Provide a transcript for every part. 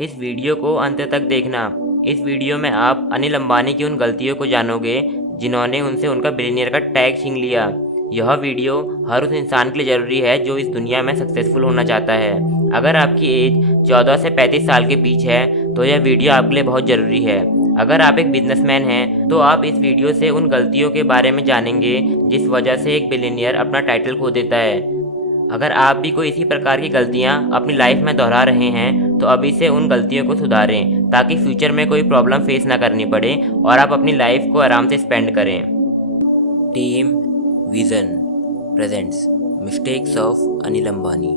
इस वीडियो को अंत तक देखना। इस वीडियो में आप अनिल अंबानी की उन गलतियों को जानोगे जिन्होंने उनसे उनका बिलियनियर का टैग छीन लिया। यह वीडियो हर उस इंसान के लिए ज़रूरी है जो इस दुनिया में सक्सेसफुल होना चाहता है। अगर आपकी एज 14 से 35 साल के बीच है तो यह वीडियो आपके लिए बहुत ज़रूरी है। अगर आप एक बिजनेसमैन हैं तो आप इस वीडियो से उन गलतियों के बारे में जानेंगे जिस वजह से एक बिलियनियर अपना टाइटल खो देता है। अगर आप भी कोई इसी प्रकार की गलतियां अपनी लाइफ में दोहरा रहे हैं तो अभी से उन गलतियों को सुधारें ताकि फ्यूचर में कोई प्रॉब्लम फेस ना करनी पड़े और आप अपनी लाइफ को आराम से स्पेंड करें। Team vision presents mistakes of Anil Ambani.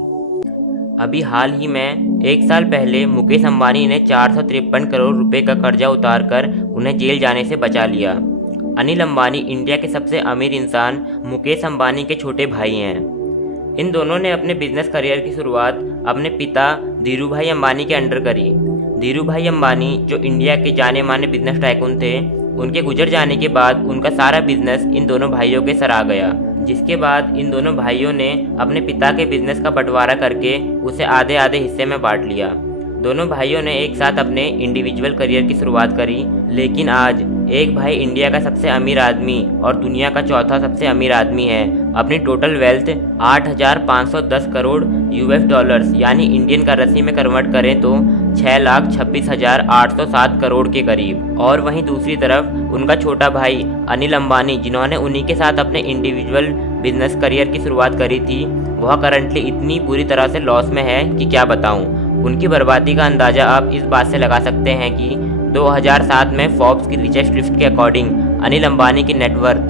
अभी हाल ही में 1 साल पहले मुकेश अंबानी ने 453 करोड़ रुपए का कर्जा उतारकर उन्हें जेल जाने से बचा लिया। अनिल अंबानी इंडिया के सबसे अमीर इंसान मुकेश अंबानी के छोटे भाई हैं। इन दोनों ने अपने बिजनेस करियर की शुरुआत अपने पिता धीरूभाई अंबानी के अंडर करी। धीरूभाई अंबानी जो इंडिया के जाने माने बिजनेस टाइकून थे, उनके गुजर जाने के बाद उनका सारा बिजनेस इन दोनों भाइयों के सर आ गया, जिसके बाद इन दोनों भाइयों ने अपने पिता के बिजनेस का बंटवारा करके उसे आधे आधे हिस्से में बांट लिया। दोनों भाइयों ने एक साथ अपने इंडिविजुअल करियर की शुरुआत करी, लेकिन आज एक भाई इंडिया का सबसे अमीर आदमी और दुनिया का चौथा सबसे अमीर आदमी है। अपनी total wealth 8,510 crore US dollars यानी इंडियन करेंसी में कन्वर्ट करें तो 6,26,807 करोड़ के करीब। और वहीं दूसरी तरफ उनका छोटा भाई अनिल अंबानी, जिन्होंने उन्हीं के साथ अपने इंडिविजुअल बिजनेस करियर की शुरुआत करी थी, वह करंटली इतनी बुरी तरह से लॉस में है कि क्या बताऊं। उनकी बर्बादी का अंदाज़ा आप इस बात से लगा सकते हैं कि 2007 में फोर्ब्स की रिचेस्ट लिस्ट के अकॉर्डिंग अनिल अंबानी की नेटवर्थ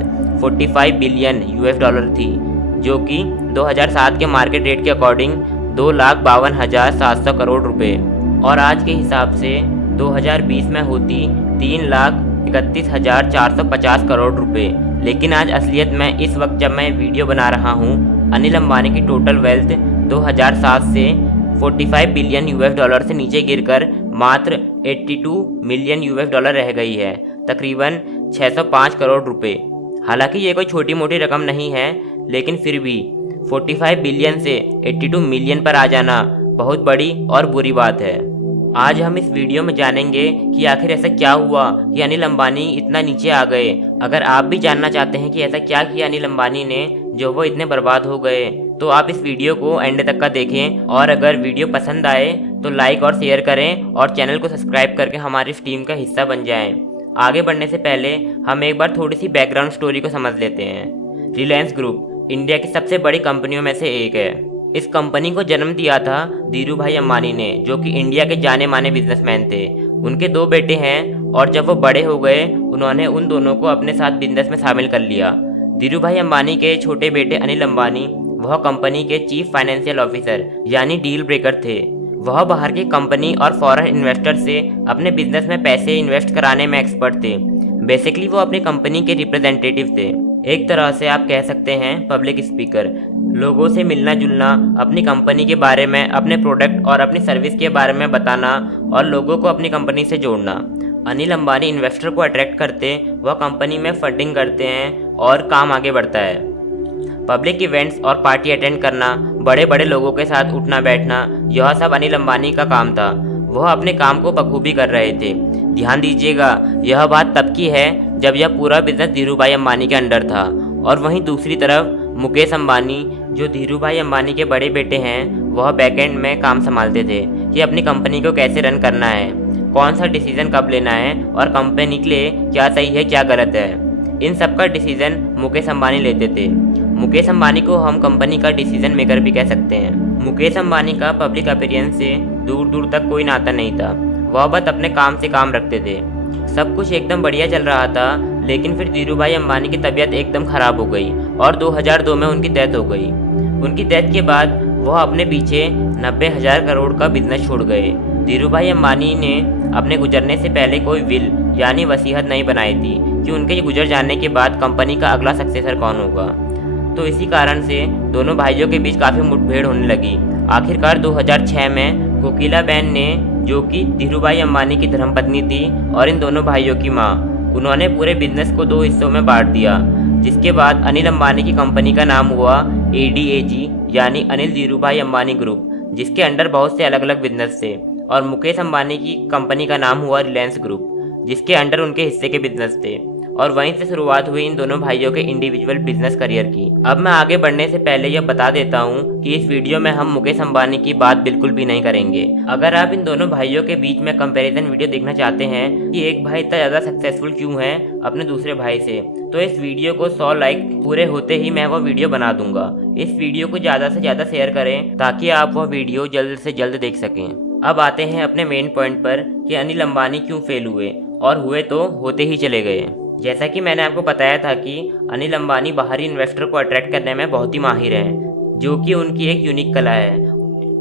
45 बिलियन यूएस डॉलर थी, जो कि 2007 के मार्केट रेट के अकॉर्डिंग 2,52,700 करोड़ रुपए और आज के हिसाब से 2020 में होती 3,31,450 करोड़ रुपए। लेकिन आज असलियत में इस वक्त जब मैं वीडियो बना रहा हूँ, अनिल अंबानी की टोटल वेल्थ 2007 से 45 बिलियन यूएस डॉलर से नीचे गिरकर मात्र 82 मिलियन यूएस डॉलर रह गई है, तकरीबन 605 करोड़ रुपए। हालांकि ये कोई छोटी मोटी रकम नहीं है, लेकिन फिर भी 45 बिलियन से 82 मिलियन पर आ जाना बहुत बड़ी और बुरी बात है। आज हम इस वीडियो में जानेंगे कि आखिर ऐसा क्या हुआ कि अनिल अंबानी इतना नीचे आ गए। अगर आप भी जानना चाहते हैं कि ऐसा क्या किया अनिल अंबानी ने जो वो इतने बर्बाद हो गए, तो आप इस वीडियो को एंड तक का देखें। और अगर वीडियो पसंद आए तो लाइक और शेयर करें और चैनल को सब्सक्राइब करके हमारी इस टीम का हिस्सा बन जाएं। आगे बढ़ने से पहले हम एक बार थोड़ी सी बैकग्राउंड स्टोरी को समझ लेते हैं। रिलायंस ग्रुप इंडिया की सबसे बड़ी कंपनियों में से एक है। इस कंपनी को जन्म दिया था धीरूभाई अंबानी ने, जो कि इंडिया के जाने माने बिजनेसमैन थे। उनके 2 बेटे हैं और जब वो बड़े हो गए उन्होंने उन दोनों को अपने साथ बिजनेस में शामिल कर लिया। धीरूभाई अंबानी के छोटे बेटे अनिल अंबानी वह कंपनी के चीफ फाइनेंशियल ऑफिसर यानी डील ब्रेकर थे। वह बाहर की कंपनी और फॉरेन इन्वेस्टर से अपने बिजनेस में पैसे इन्वेस्ट कराने में एक्सपर्ट थे। बेसिकली वो अपनी कंपनी के रिप्रेजेंटेटिव थे। एक तरह से आप कह सकते हैं पब्लिक स्पीकर। लोगों से मिलना जुलना, अपनी कंपनी के बारे में, अपने प्रोडक्ट और अपनी सर्विस के बारे में बताना और लोगों को अपनी कंपनी से जोड़ना। अनिल अंबानी इन्वेस्टर को अट्रैक्ट करते, वह कंपनी में फंडिंग करते हैं और काम आगे बढ़ता है। पब्लिक इवेंट्स और पार्टी अटेंड करना, बड़े बड़े लोगों के साथ उठना बैठना, यह सब अनिल अंबानी का काम था। वह अपने काम को बखूबी कर रहे थे। ध्यान दीजिएगा, यह बात तब की है जब यह पूरा बिजनेस धीरूभाई अंबानी के अंडर था। और वहीं दूसरी तरफ मुकेश अंबानी, जो धीरूभाई अंबानी के बड़े बेटे हैं, वह बैकएंड में काम संभालते थे कि अपनी कंपनी को कैसे रन करना है, कौन सा डिसीजन कब लेना है और कंपनी के लिए क्या सही है क्या गलत है। इन सब का डिसीजन मुकेश अंबानी लेते थे। मुकेश अंबानी को हम कंपनी का डिसीजन मेकर भी कह सकते हैं। मुकेश अंबानी का पब्लिक अपीयरेंस से दूर दूर तक कोई नाता नहीं था। वह बस अपने काम से काम रखते थे। सब कुछ एकदम बढ़िया चल रहा था, लेकिन फिर धीरूभाई अंबानी की तबीयत एकदम खराब हो गई और 2002 में उनकी डेथ हो गई। उनकी डेथ के बाद वह अपने पीछे 90,000 करोड़ का बिजनेस छोड़ गए। धीरूभाई अंबानी ने अपने गुजरने से पहले कोई विल यानी वसीयत नहीं बनाई थी कि उनके गुजर जाने के बाद कंपनी का अगला सक्सेसर कौन होगा। तो इसी कारण से दोनों भाइयों के बीच काफ़ी मुठभेड़ होने लगी। आखिरकार 2006 में कोकिलाबेन ने, जो कि धीरूभाई अंबानी की धर्मपत्नी थी और इन दोनों भाइयों की माँ, उन्होंने पूरे बिजनेस को 2 हिस्सों में बांट दिया, जिसके बाद अनिल अंबानी की कंपनी का नाम हुआ ADAG यानी अनिल धीरूभाई अंबानी ग्रुप, जिसके अंडर बहुत से अलग अलग बिजनेस थे और मुकेश अंबानी की कंपनी का नाम हुआ रिलायंस ग्रुप, जिसके अंडर उनके हिस्से के बिजनेस थे। और वहीं से शुरुआत हुई इन दोनों भाइयों के इंडिविजुअल बिजनेस करियर की। अब मैं आगे बढ़ने से पहले यह बता देता हूँ कि इस वीडियो में हम मुकेश अंबानी की बात बिल्कुल भी नहीं करेंगे। अगर आप इन दोनों भाइयों के बीच में कंपैरिजन वीडियो देखना चाहते हैं कि एक भाई इतना ज़्यादा सक्सेसफुल क्यों है अपने दूसरे भाई से, तो इस वीडियो को 100 लाइक पूरे होते ही मैं वो वीडियो बना दूंगा। इस वीडियो को ज़्यादा से ज़्यादा शेयर करें ताकि आप वह वीडियो जल्द से जल्द देख सकें। अब आते हैं अपने मेन पॉइंट पर कि अनिल अंबानी क्यों फेल हुए, और हुए तो होते ही चले गए। जैसा कि मैंने आपको बताया था कि अनिल अंबानी बाहरी इन्वेस्टर को अट्रैक्ट करने में बहुत ही माहिर हैं, जो कि उनकी एक यूनिक कला है।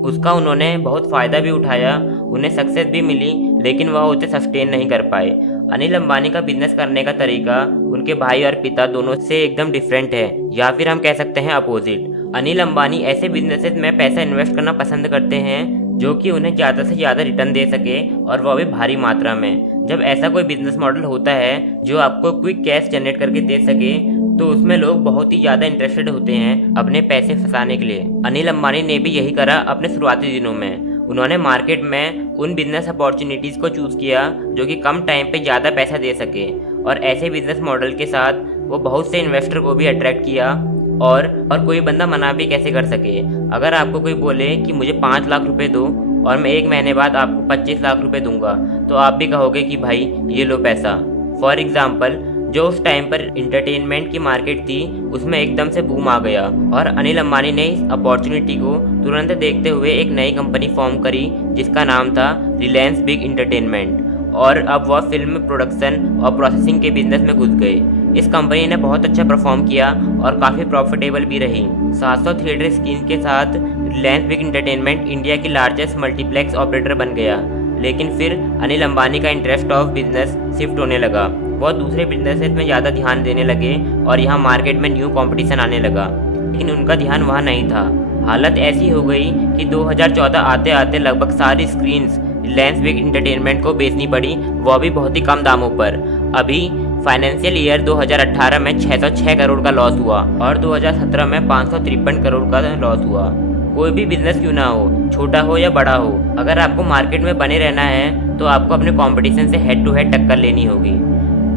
उसका उन्होंने बहुत फ़ायदा भी उठाया, उन्हें सक्सेस भी मिली, लेकिन वह उसे सस्टेन नहीं कर पाए। अनिल अंबानी का बिजनेस करने का तरीका उनके भाई और पिता दोनों से एकदम डिफरेंट है, या फिर हम कह सकते हैं अपोजिट। अनिल अंबानी ऐसे बिजनेसेस में पैसा इन्वेस्ट करना पसंद करते हैं जो कि उन्हें ज़्यादा से ज़्यादा रिटर्न दे सके, और वह भी भारी मात्रा में। जब ऐसा कोई बिजनेस मॉडल होता है जो आपको क्विक कैश जनरेट करके दे सके, तो उसमें लोग बहुत ही ज़्यादा इंटरेस्टेड होते हैं अपने पैसे फंसाने के लिए। अनिल अंबानी ने भी यही करा अपने शुरुआती दिनों में। उन्होंने मार्केट में उन बिजनेस अपॉर्चुनिटीज़ को चूज़ किया जो कि कम टाइम पे ज़्यादा पैसा दे सके, और ऐसे बिजनेस मॉडल के साथ वो बहुत से इन्वेस्टर को भी अट्रैक्ट किया। और कोई बंदा मना भी कैसे कर सके। अगर आपको कोई बोले कि मुझे 5 लाख रुपए दो और मैं 1 महीने बाद आपको 25 लाख रुपए दूंगा, तो आप भी कहोगे कि भाई ये लो पैसा। फॉर एग्जाम्पल, जो उस टाइम पर इंटरटेनमेंट की मार्केट थी उसमें एकदम से बूम आ गया, और अनिल अंबानी ने इस अपॉर्चुनिटी को तुरंत देखते हुए एक नई कंपनी फॉर्म करी जिसका नाम था रिलायंस बिग एंटरटेनमेंट, और अब वह फिल्म प्रोडक्शन और प्रोसेसिंग के बिजनेस में घुस गए। इस कंपनी ने बहुत अच्छा परफॉर्म किया और काफ़ी प्रॉफिटेबल भी रही। 700 थिएटर स्क्रीन के साथ रिलायंस बिग एंटरटेनमेंट इंडिया की लार्जेस्ट मल्टीप्लेक्स ऑपरेटर बन गया। लेकिन फिर अनिल अंबानी का इंटरेस्ट ऑफ बिजनेस शिफ्ट होने लगा। बहुत दूसरे बिजनेसेस में ज़्यादा ध्यान देने लगे और यहाँ मार्केट में न्यू कंपटीशन आने लगा, लेकिन उनका ध्यान वहाँ नहीं था। हालत ऐसी हो गई कि 2014 आते आते लगभग सारी स्क्रीन्स रिलायंस बिग एंटरटेनमेंट को बेचनी पड़ी, वह भी बहुत ही कम दामों पर। अभी फाइनेंशियल ईयर 2018 में 606 करोड़ का लॉस हुआ और 2017 में 553 करोड़ का लॉस हुआ। कोई भी बिजनेस क्यों ना हो, छोटा हो या बड़ा हो, अगर आपको मार्केट में बने रहना है तो आपको अपने कंपटीशन से हेड टू हेड टक्कर लेनी होगी,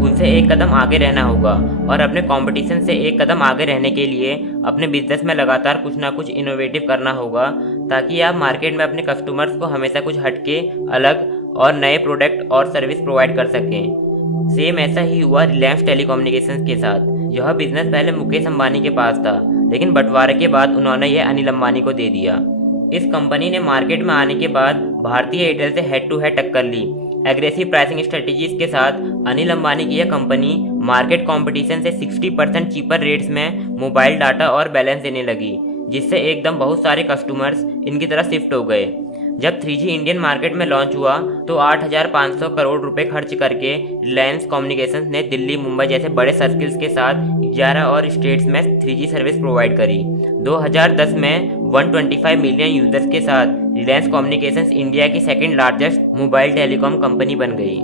उनसे एक कदम आगे रहना होगा। और अपने कंपटीशन से एक कदम आगे रहने के लिए अपने बिजनेस में लगातार कुछ ना कुछ इनोवेटिव करना होगा, ताकि आप मार्केट में अपने कस्टमर्स को हमेशा कुछ हटके, अलग और नए प्रोडक्ट और सर्विस प्रोवाइड कर सकें। सेम ऐसा ही हुआ रिलायंस टेलीकम्युनिकेशंस के साथ। यह बिजनेस पहले मुकेश अंबानी के पास था, लेकिन बंटवारे के बाद उन्होंने यह अनिल अंबानी को दे दिया। इस कंपनी ने मार्केट में आने के बाद भारतीय एयरटेल से हेड टू हेड टक्कर ली। एग्रेसिव प्राइसिंग स्ट्रेटेजीज के साथ अनिल अंबानी की यह कंपनी मार्केट कंपटीशन से 60% चीपर रेट्स में मोबाइल डाटा और बैलेंस देने लगी, जिससे एकदम बहुत सारे कस्टमर्स इनकी तरफ शिफ्ट हो गए। जब 3G इंडियन मार्केट में लॉन्च हुआ तो 8,500 करोड़ रुपए खर्च करके रिलायंस कम्युनिकेशंस ने दिल्ली, मुंबई जैसे बड़े सर्किल्स के साथ 11 और स्टेट्स में 3G सर्विस प्रोवाइड करी। 2010 में 125 मिलियन यूजर्स के साथ रिलायंस कम्युनिकेशंस इंडिया की second largest mobile telecom company बन गई।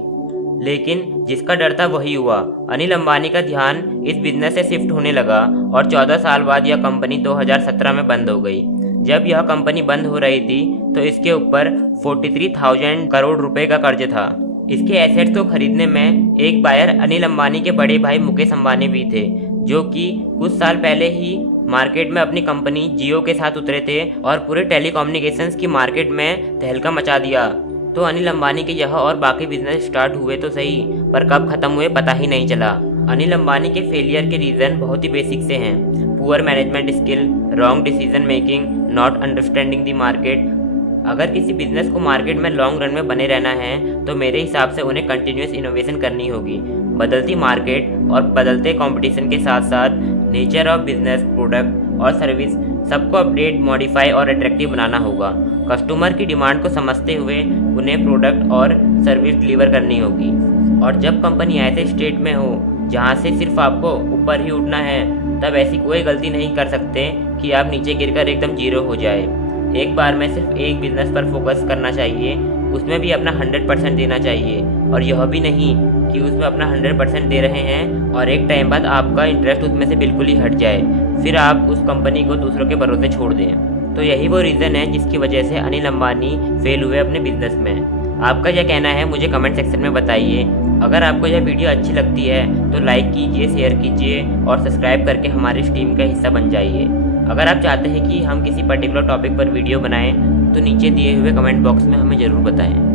लेकिन जिसका डर था वही हुआ। अनिल अंबानी का ध्यान इस बिजनेस से शिफ्ट होने लगा और 14 साल बाद यह कंपनी 2017 में बंद हो गई। जब यह कंपनी बंद हो रही थी तो इसके ऊपर 43,000 करोड़ रुपए का कर्ज था। इसके एसेट्स को खरीदने में एक बायर अनिल अंबानी के बड़े भाई मुकेश अंबानी भी थे, जो कि कुछ साल पहले ही मार्केट में अपनी कंपनी जियो के साथ उतरे थे और पूरे टेलीकम्युनिकेशंस की मार्केट में तहलका मचा दिया। तो अनिल अंबानी के यह और बाकी बिजनेस स्टार्ट हुए तो सही, पर कब खत्म हुए पता ही नहीं चला। अनिल अंबानी के फेलियर के रीज़न बहुत ही बेसिक से हैं। Poor management skill, wrong decision making, not understanding the market. अगर किसी बिजनेस को मार्केट में लॉन्ग रन में बने रहना है तो मेरे हिसाब से उन्हें कंटिन्यूस इनोवेशन करनी होगी। बदलती मार्केट और बदलते कंपटीशन के साथ साथ नेचर ऑफ बिजनेस, प्रोडक्ट और सर्विस सबको अपडेट, मॉडिफाई और अट्रैक्टिव बनाना होगा। कस्टमर की डिमांड को समझते हुए उन्हें प्रोडक्ट और सर्विस डिलीवर करनी होगी। और जब कंपनी ऐसे स्टेट में हो जहाँ से सिर्फ आपको ऊपर ही उठना है, तब ऐसी कोई गलती नहीं कर सकते कि आप नीचे गिरकर एकदम जीरो हो जाए। एक बार में सिर्फ एक बिजनेस पर फोकस करना चाहिए, उसमें भी अपना 100% देना चाहिए, और यह भी नहीं कि उसमें अपना 100% दे रहे हैं और एक टाइम बाद आपका इंटरेस्ट उसमें से बिल्कुल ही हट जाए, फिर आप उस कंपनी को दूसरों के भरोसे छोड़ दें। तो यही वो रीज़न है जिसकी वजह से अनिल अंबानी फेल हुए अपने बिजनेस में। आपका क्या कहना है मुझे कमेंट सेक्शन में बताइए। अगर आपको यह वीडियो अच्छी लगती है तो लाइक कीजिए, शेयर कीजिए और सब्सक्राइब करके हमारी टीम का हिस्सा बन जाइए। अगर आप चाहते हैं कि हम किसी पर्टिकुलर टॉपिक पर वीडियो बनाएं तो नीचे दिए हुए कमेंट बॉक्स में हमें ज़रूर बताएं।